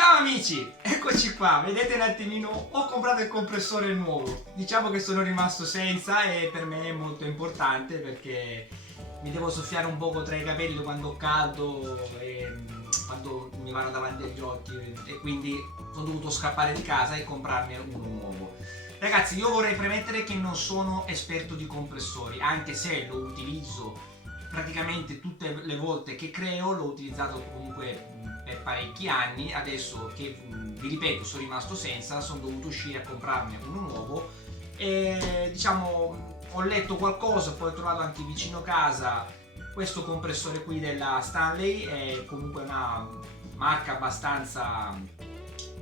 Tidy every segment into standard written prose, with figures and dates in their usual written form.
Ciao amici, eccoci qua, vedete un attimino, ho comprato il compressore nuovo, diciamo che sono rimasto senza e per me è molto importante perché mi devo soffiare un poco tra i capelli quando ho caldo e quando mi vanno davanti agli occhi e quindi sono dovuto scappare di casa e comprarne uno nuovo. Ragazzi, io vorrei premettere che non sono esperto di compressori, anche se lo utilizzo praticamente tutte le volte che creo, l'ho utilizzato comunque per parecchi anni. Adesso che vi ripeto sono rimasto senza, sono dovuto uscire a comprarne uno nuovo e diciamo ho letto qualcosa, poi ho trovato anche vicino casa questo compressore qui della Stanley, è comunque una marca abbastanza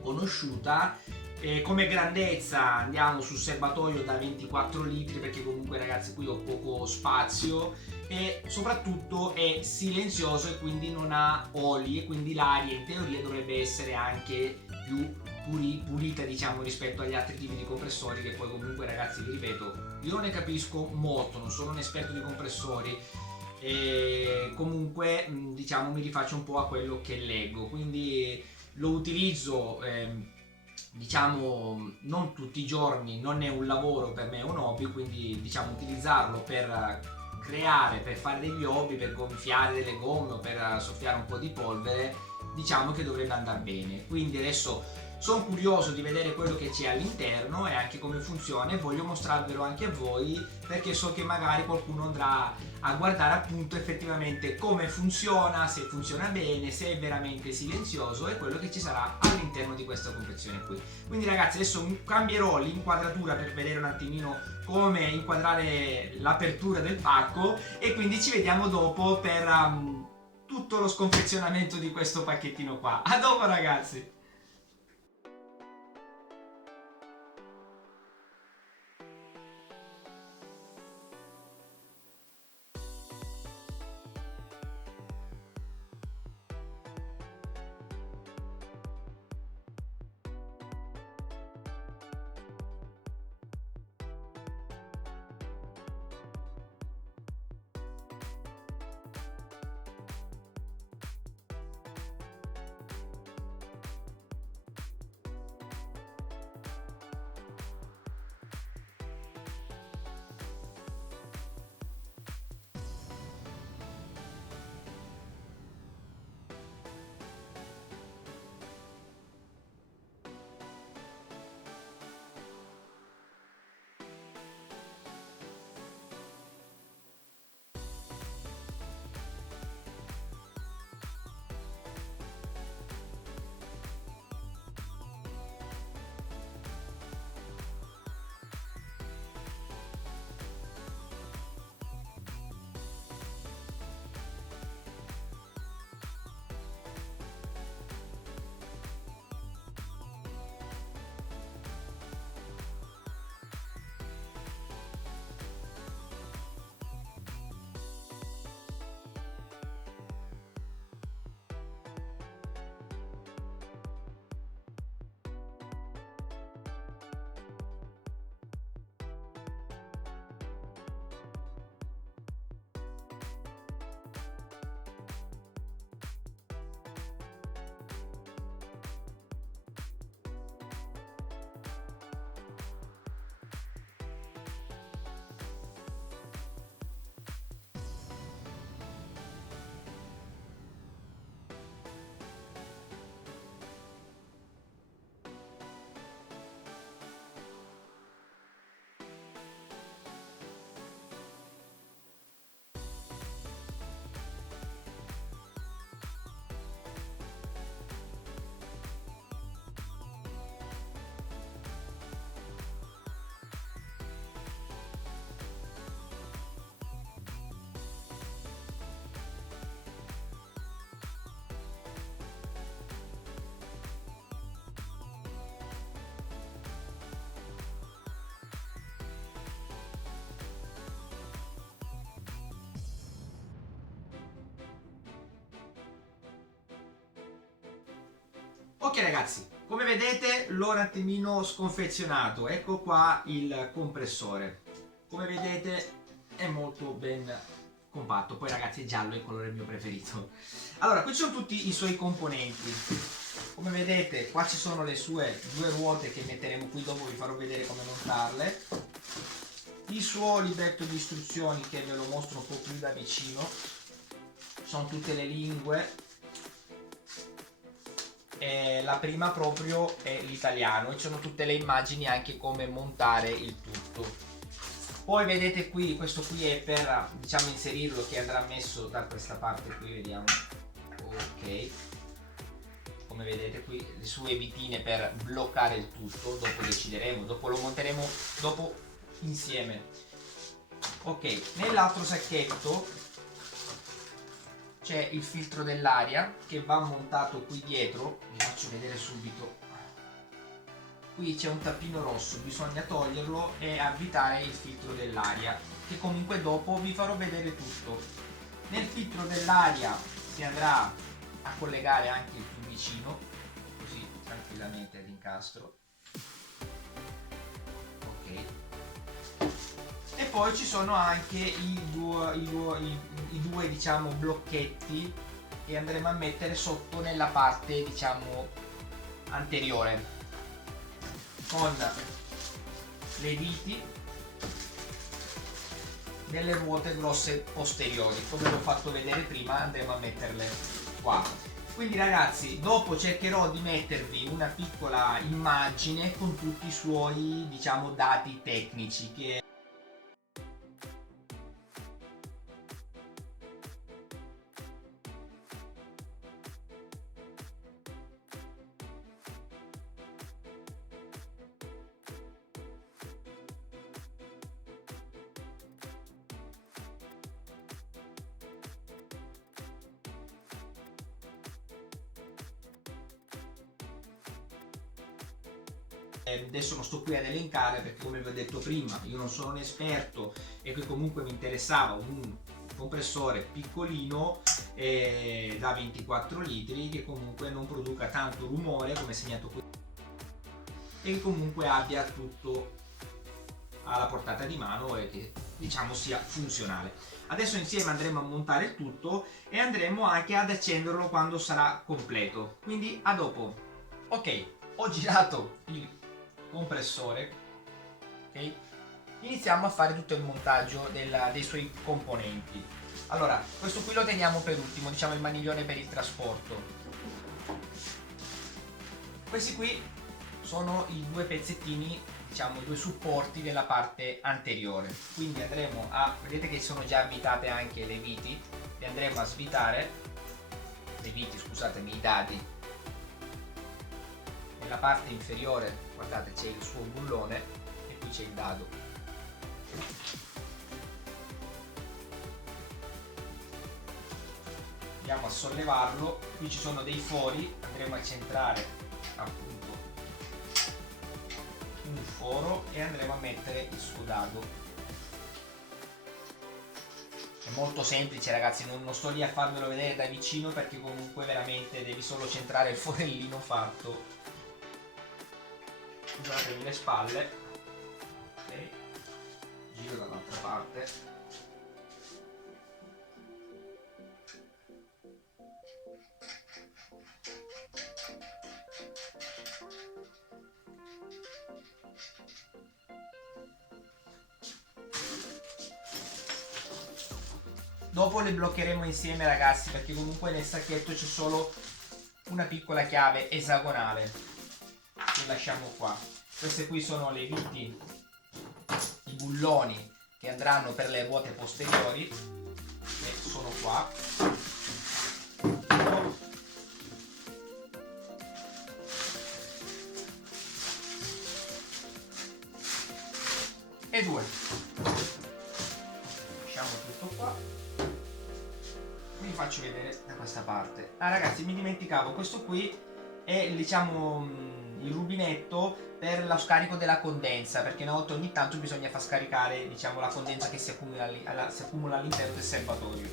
conosciuta. E come grandezza andiamo sul serbatoio da 24 litri perché comunque ragazzi qui ho poco spazio e soprattutto è silenzioso e quindi non ha oli e quindi l'aria in teoria dovrebbe essere anche più pulita diciamo rispetto agli altri tipi di compressori che poi comunque ragazzi vi ripeto io non ne capisco molto, non sono un esperto di compressori e comunque diciamo mi rifaccio un po' a quello che leggo, quindi lo utilizzo diciamo non tutti i giorni, non è un lavoro per me, è un hobby, quindi diciamo utilizzarlo per creare, per fare degli hobby, per gonfiare delle gomme o per soffiare un po' di polvere, diciamo che dovrebbe andare bene. Quindi adesso sono curioso di vedere quello che c'è all'interno e anche come funziona e voglio mostrarvelo anche a voi perché so che magari qualcuno andrà a guardare appunto effettivamente come funziona, se funziona bene, se è veramente silenzioso e quello che ci sarà all'interno di questa confezione qui. Quindi ragazzi adesso cambierò l'inquadratura per vedere un attimino come inquadrare l'apertura del pacco e quindi ci vediamo dopo per tutto lo sconfezionamento di questo pacchettino qua. A dopo ragazzi! Ok ragazzi, come vedete l'ho un attimino sconfezionato, ecco qua il compressore. Come vedete è molto ben compatto, poi ragazzi è giallo, è il colore mio preferito. Allora, qui ci sono tutti i suoi componenti. Come vedete qua ci sono le sue due ruote che metteremo qui, dopo vi farò vedere come montarle. Il suo libretto di istruzioni che ve lo mostro un po' più da vicino, sono tutte le lingue, e la prima proprio è l'italiano e ci sono tutte le immagini anche come montare il tutto. Poi vedete qui, questo qui è per, diciamo, inserirlo, che andrà messo da questa parte qui, vediamo. Ok, come vedete qui le sue vitine per bloccare il tutto, dopo decideremo, dopo lo monteremo dopo insieme. Ok, nell'altro sacchetto c'è il filtro dell'aria che va montato qui dietro, vi faccio vedere subito. Qui c'è un tappino rosso, bisogna toglierlo e avvitare il filtro dell'aria, che comunque dopo vi farò vedere tutto. Nel filtro dell'aria si andrà a collegare anche il tubicino, così tranquillamente all'incastro. Ok. E poi ci sono anche i due diciamo blocchetti che andremo a mettere sotto nella parte diciamo anteriore, con le viti delle ruote grosse posteriori, come l'ho fatto vedere prima, andremo a metterle qua. Quindi ragazzi, dopo cercherò di mettervi una piccola immagine con tutti i suoi diciamo dati tecnici che adesso non sto qui ad elencare perché, come vi ho detto prima, io non sono un esperto e che comunque mi interessava un compressore piccolino da 24 litri che comunque non produca tanto rumore come segnato qui e che comunque abbia tutto alla portata di mano e che diciamo sia funzionale. Adesso insieme andremo a montare il tutto e andremo anche ad accenderlo quando sarà completo, quindi a dopo. Ok, ho girato il compressore, ok? Iniziamo a fare tutto il montaggio dei suoi componenti. Allora, questo qui lo teniamo per ultimo, diciamo il maniglione per il trasporto. Questi qui sono i due pezzettini, diciamo i due supporti della parte anteriore. Quindi andremo a, vedete che sono già avvitate anche le viti, le andremo a svitare, le viti, scusatemi, i dadi. Nella parte inferiore, guardate, c'è il suo bullone e qui c'è il dado. Andiamo a sollevarlo, qui ci sono dei fori, andremo a centrare appunto un foro e andremo a mettere il suo dado. È molto semplice ragazzi, non sto lì a farvelo vedere da vicino perché comunque veramente devi solo centrare il forellino fatto. Scusatemi le spalle, ok, giro dall'altra parte. Dopo le bloccheremo insieme ragazzi perché comunque nel sacchetto c'è solo una piccola chiave esagonale che lasciamo qua. Queste qui sono le viti, i bulloni che andranno per le ruote posteriori che sono qua. E due. Lasciamo tutto qua. Vi faccio vedere da questa parte. Ah ragazzi, mi dimenticavo, questo qui è diciamo il rubinetto per lo scarico della condensa, perché una volta ogni tanto bisogna far scaricare diciamo la condensa che si accumula all'interno del serbatoio.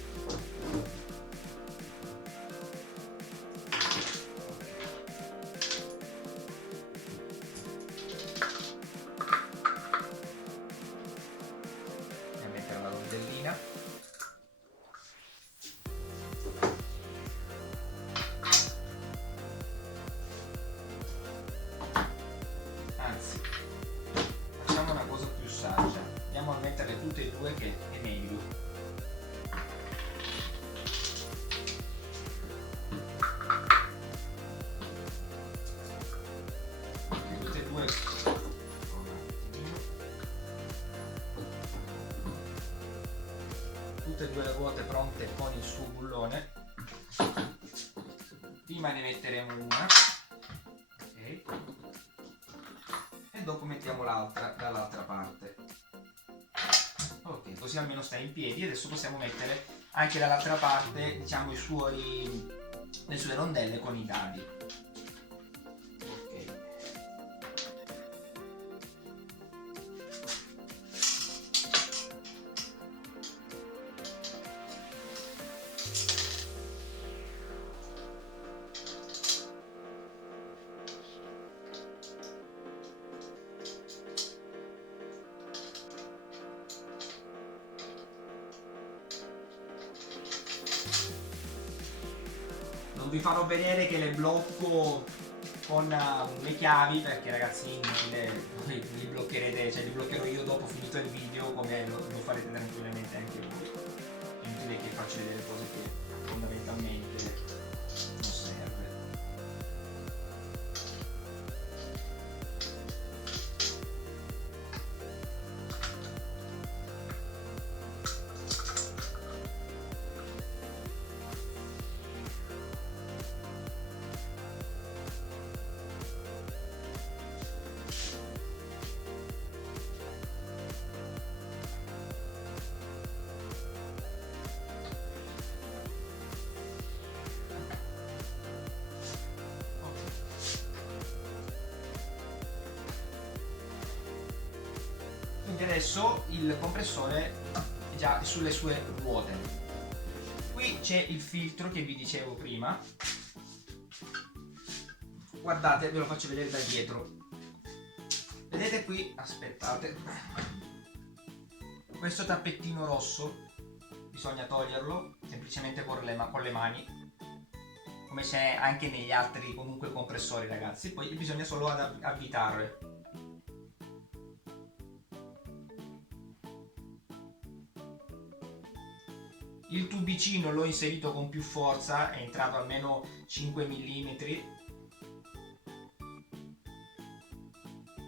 Andiamo a mettere la rondellina. due tutte e due le ruote pronte con il suo bullone. Prima ne metteremo una, ok, e dopo mettiamo l'altra dall'altra parte. Ok, così almeno sta in piedi. Adesso possiamo mettere anche dall'altra parte, diciamo, le sue rondelle con i dadi. Non vi farò vedere che le blocco con le chiavi, perché ragazzi li bloccherete, cioè li bloccherò io dopo finito il video, come lo farete tranquillamente anche voi. È inutile che faccio vedere cose che fondamentalmente non serve. Quindi adesso il compressore è già sulle sue ruote. Qui c'è il filtro che vi dicevo prima. Guardate, ve lo faccio vedere da dietro. Vedete qui, aspettate, questo tappettino rosso bisogna toglierlo semplicemente con le mani, come c'è anche negli altri comunque compressori, ragazzi. Poi bisogna solo avvitare. Il tubicino l'ho inserito con più forza, è entrato almeno 5 mm.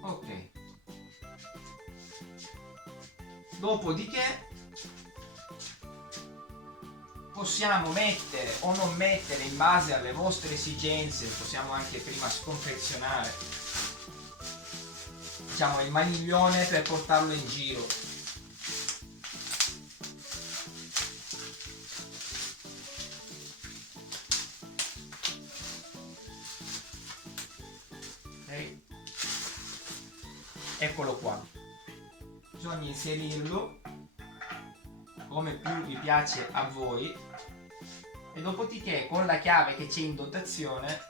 Ok. Dopodiché possiamo mettere o non mettere in base alle vostre esigenze, possiamo anche prima sconfezionare, diciamo, il maniglione per portarlo in giro. Eccolo qua, bisogna inserirlo come più vi piace a voi e dopodiché con la chiave che c'è in dotazione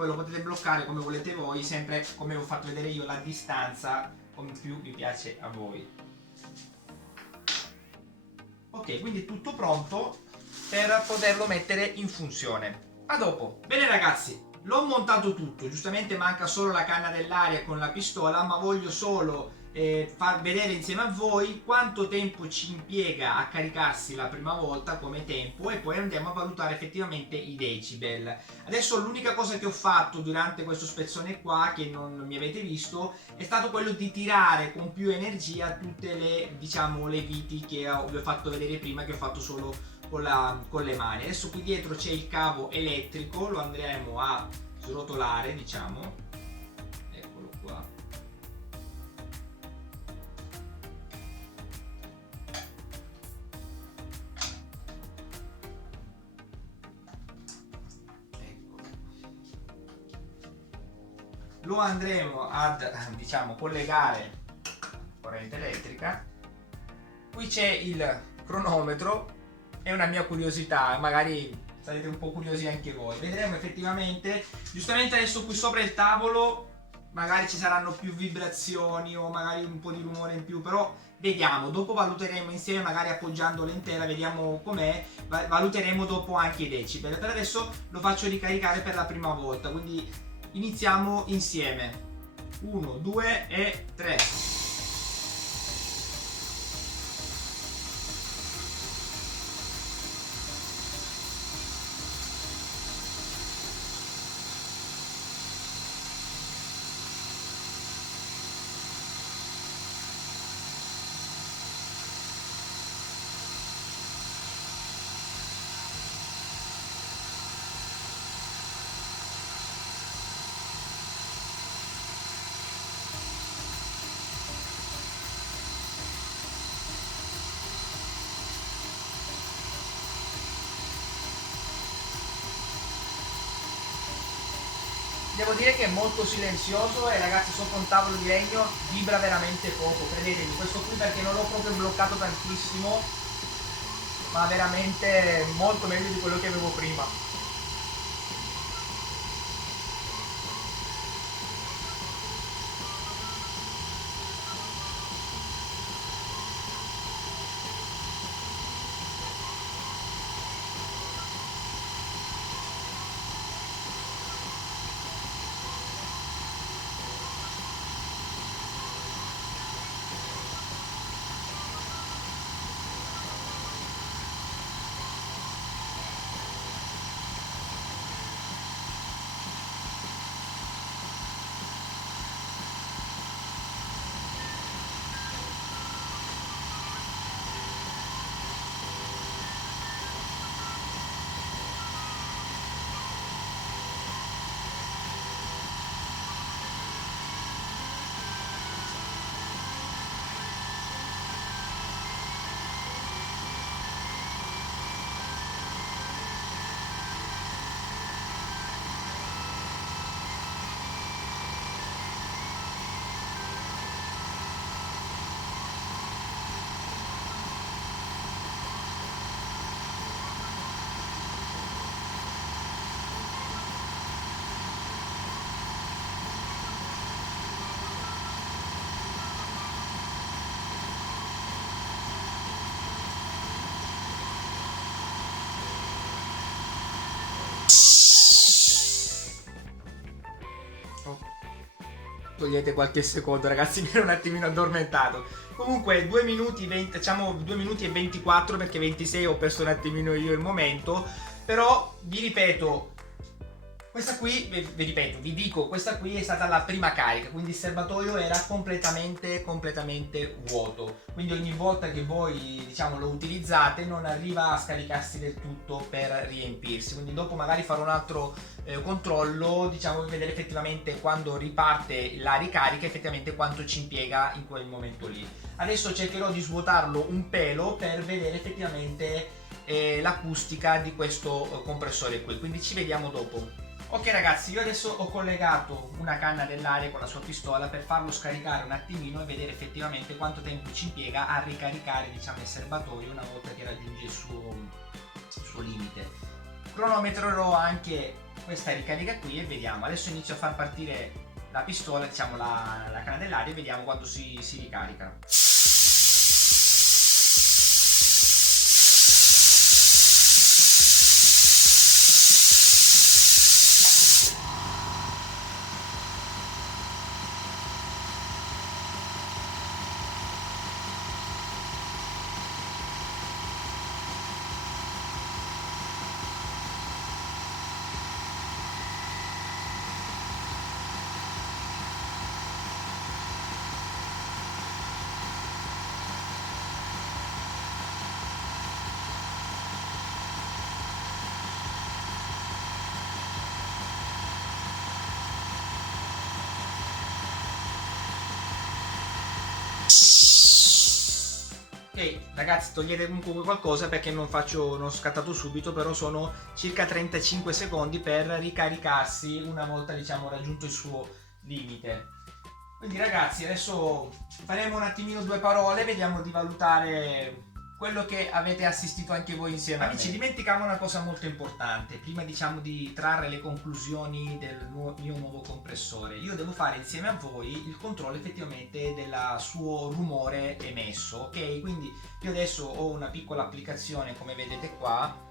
poi lo potete bloccare come volete voi, sempre come vi ho fatto vedere io, la distanza come più vi piace a voi. Ok, quindi tutto pronto per poterlo mettere in funzione. A dopo. Bene ragazzi, l'ho montato tutto, giustamente manca solo la canna dell'aria con la pistola, ma voglio solo far vedere insieme a voi quanto tempo ci impiega a caricarsi la prima volta come tempo, e poi andiamo a valutare effettivamente i decibel. Adesso l'unica cosa che ho fatto durante questo spezzone qua, che non mi avete visto, è stato quello di tirare con più energia tutte le, diciamo, le viti che vi ho fatto vedere prima, che ho fatto solo con le mani. Adesso qui dietro c'è il cavo elettrico, lo andremo a srotolare, diciamo, eccolo qua. Lo andremo ad, diciamo, collegare corrente elettrica. Qui c'è il cronometro, è una mia curiosità, magari sarete un po' curiosi anche voi. Vedremo effettivamente. Giustamente adesso qui sopra il tavolo magari ci saranno più vibrazioni o magari un po' di rumore in più, però vediamo, dopo valuteremo insieme, magari appoggiandola intera, vediamo com'è, valuteremo dopo anche i decibel. Per adesso lo faccio ricaricare per la prima volta, quindi iniziamo insieme. 1, 2 e 3. Devo dire che è molto silenzioso e ragazzi, sopra un tavolo di legno vibra veramente poco, credetemi. Questo qui perché non l'ho proprio bloccato tantissimo, ma veramente molto meglio di quello che avevo prima. Togliete qualche secondo, ragazzi, mi ero un attimino addormentato. Comunque 2 minuti 20, diciamo 2 minuti e 24, perché 26 ho perso un attimino io il momento. Però vi ripeto, questa qui, vi ripeto, vi dico, questa qui è stata la prima carica, quindi il serbatoio era completamente vuoto. Quindi ogni volta che voi, diciamo, lo utilizzate non arriva a scaricarsi del tutto per riempirsi. Quindi dopo magari farò un altro controllo, diciamo, per vedere effettivamente quando riparte la ricarica, effettivamente quanto ci impiega in quel momento lì. Adesso cercherò di svuotarlo un pelo per vedere effettivamente l'acustica di questo compressore qui. Quindi ci vediamo dopo. Ok ragazzi, io adesso ho collegato una canna dell'aria con la sua pistola per farlo scaricare un attimino e vedere effettivamente quanto tempo ci impiega a ricaricare, diciamo, il serbatoio una volta che raggiunge il suo limite. Cronometrerò anche questa ricarica qui e vediamo. Adesso inizio a far partire la pistola, diciamo la canna dell'aria, e vediamo quando si ricarica. Ok ragazzi, togliete comunque qualcosa perché non ho scattato subito, però sono circa 35 secondi per ricaricarsi una volta, diciamo, raggiunto il suo limite. Quindi ragazzi, adesso faremo un attimino due parole, vediamo di valutare quello che avete assistito anche voi insieme a me. Amici, dimenticavo una cosa molto importante prima, diciamo, di trarre le conclusioni del mio nuovo compressore. Io devo fare insieme a voi il controllo effettivamente del suo rumore emesso, ok? Quindi io adesso ho una piccola applicazione, come vedete qua.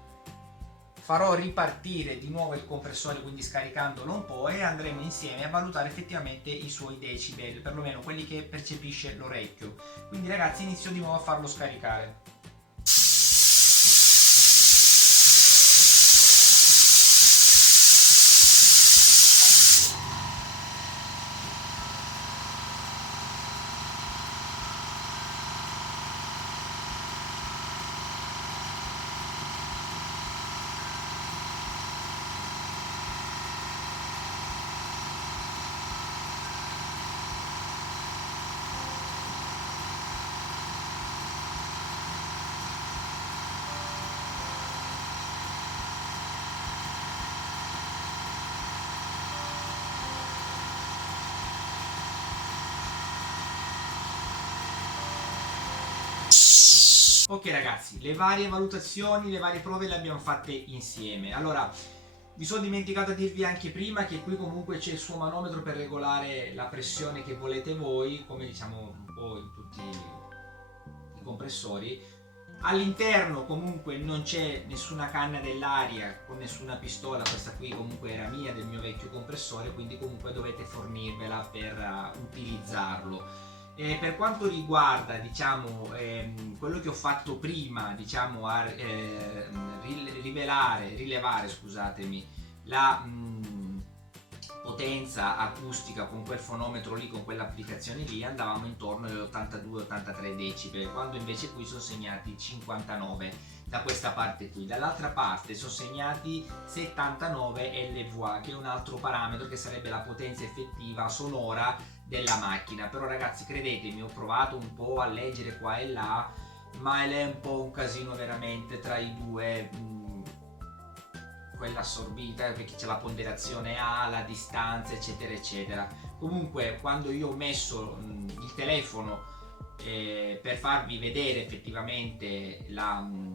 Farò ripartire di nuovo il compressore, quindi scaricandolo un po', e andremo insieme a valutare effettivamente i suoi decibel, perlomeno quelli che percepisce l'orecchio. Quindi ragazzi, inizio di nuovo a farlo scaricare. Ok ragazzi, le varie valutazioni, le varie prove le abbiamo fatte insieme. Allora, mi sono dimenticato di dirvi anche prima che qui comunque c'è il suo manometro per regolare la pressione che volete voi, come diciamo un po' in tutti i compressori. All'interno comunque non c'è nessuna canna dell'aria con nessuna pistola, questa qui comunque era mia, del mio vecchio compressore, quindi comunque dovete fornirvela per utilizzarlo. Per quanto riguarda, diciamo, quello che ho fatto prima, diciamo, a rilevare, scusatemi, la potenza acustica con quel fonometro lì, con quell'applicazione lì, andavamo intorno agli 82-83 decibel, quando invece qui sono segnati 59 da questa parte qui. Dall'altra parte sono segnati 79 LVA, che è un altro parametro che sarebbe la potenza effettiva sonora della macchina. Però ragazzi, credetemi, ho provato un po' a leggere qua e là, ma è un po' un casino veramente tra i due, quella assorbita, perché c'è la ponderazione A, la distanza, eccetera eccetera. Comunque quando io ho messo il telefono per farvi vedere effettivamente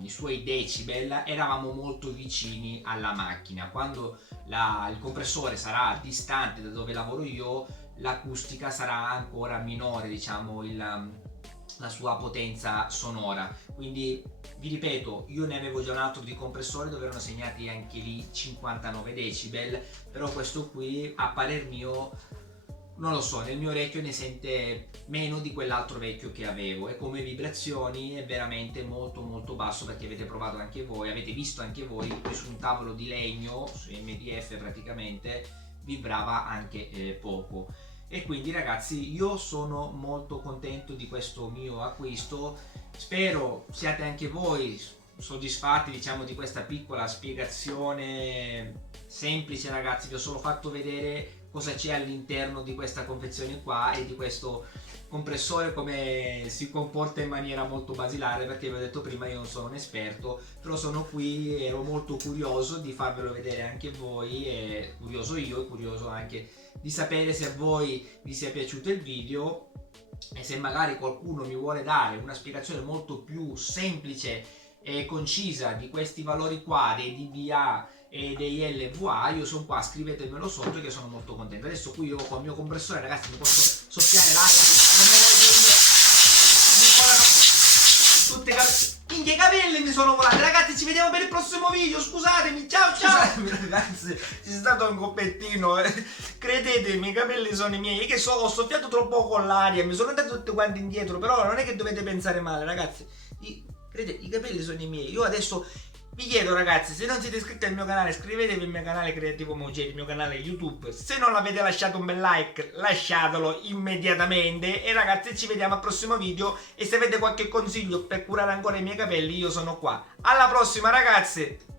i suoi decibel, eravamo molto vicini alla macchina. Quando il compressore sarà distante da dove lavoro io, l'acustica sarà ancora minore, diciamo, la sua potenza sonora. Quindi vi ripeto, io ne avevo già un altro di compressore dove erano segnati anche lì 59 decibel, però questo qui, a parer mio, non lo so, nel mio orecchio ne sente meno di quell'altro vecchio che avevo, e come vibrazioni è veramente molto molto basso, perché avete provato anche voi, avete visto anche voi qui su un tavolo di legno, su MDF praticamente, vibrava anche poco. E quindi ragazzi, io sono molto contento di questo mio acquisto, spero siate anche voi soddisfatti, diciamo, di questa piccola spiegazione semplice. Ragazzi, vi ho solo fatto vedere cosa c'è all'interno di questa confezione qua e di questo compressore, come si comporta in maniera molto basilare, perché vi ho detto prima, io non sono un esperto, però sono qui, ero molto curioso di farvelo vedere anche voi, e curioso io e curioso anche di sapere se a voi vi sia piaciuto il video, e se magari qualcuno mi vuole dare una spiegazione molto più semplice e concisa di questi valori qua, dei dBA e dei LVA, io sono qua, scrivetemelo sotto, che sono molto contento. Adesso qui io con il mio compressore, ragazzi, mi posso soffiare l'aria, non me voglio io, mi volano tutte minchia, i capelli mi sono volati. Ragazzi, ci vediamo per il prossimo video, scusatemi, ciao ciao. Scusatemi ragazzi, c'è stato un coppettino, credetemi, i capelli sono i miei, che ho soffiato troppo con l'aria, mi sono andati tutti quanti indietro, però non è che dovete pensare male, ragazzi, i capelli sono i miei. Io adesso vi chiedo, ragazzi, se non siete iscritti al mio canale, iscrivetevi al mio canale Creativo Mogeri, il mio canale YouTube. Se non avete lasciato un bel like, lasciatelo immediatamente. E ragazzi, ci vediamo al prossimo video. E se avete qualche consiglio per curare ancora i miei capelli, io sono qua. Alla prossima, ragazzi!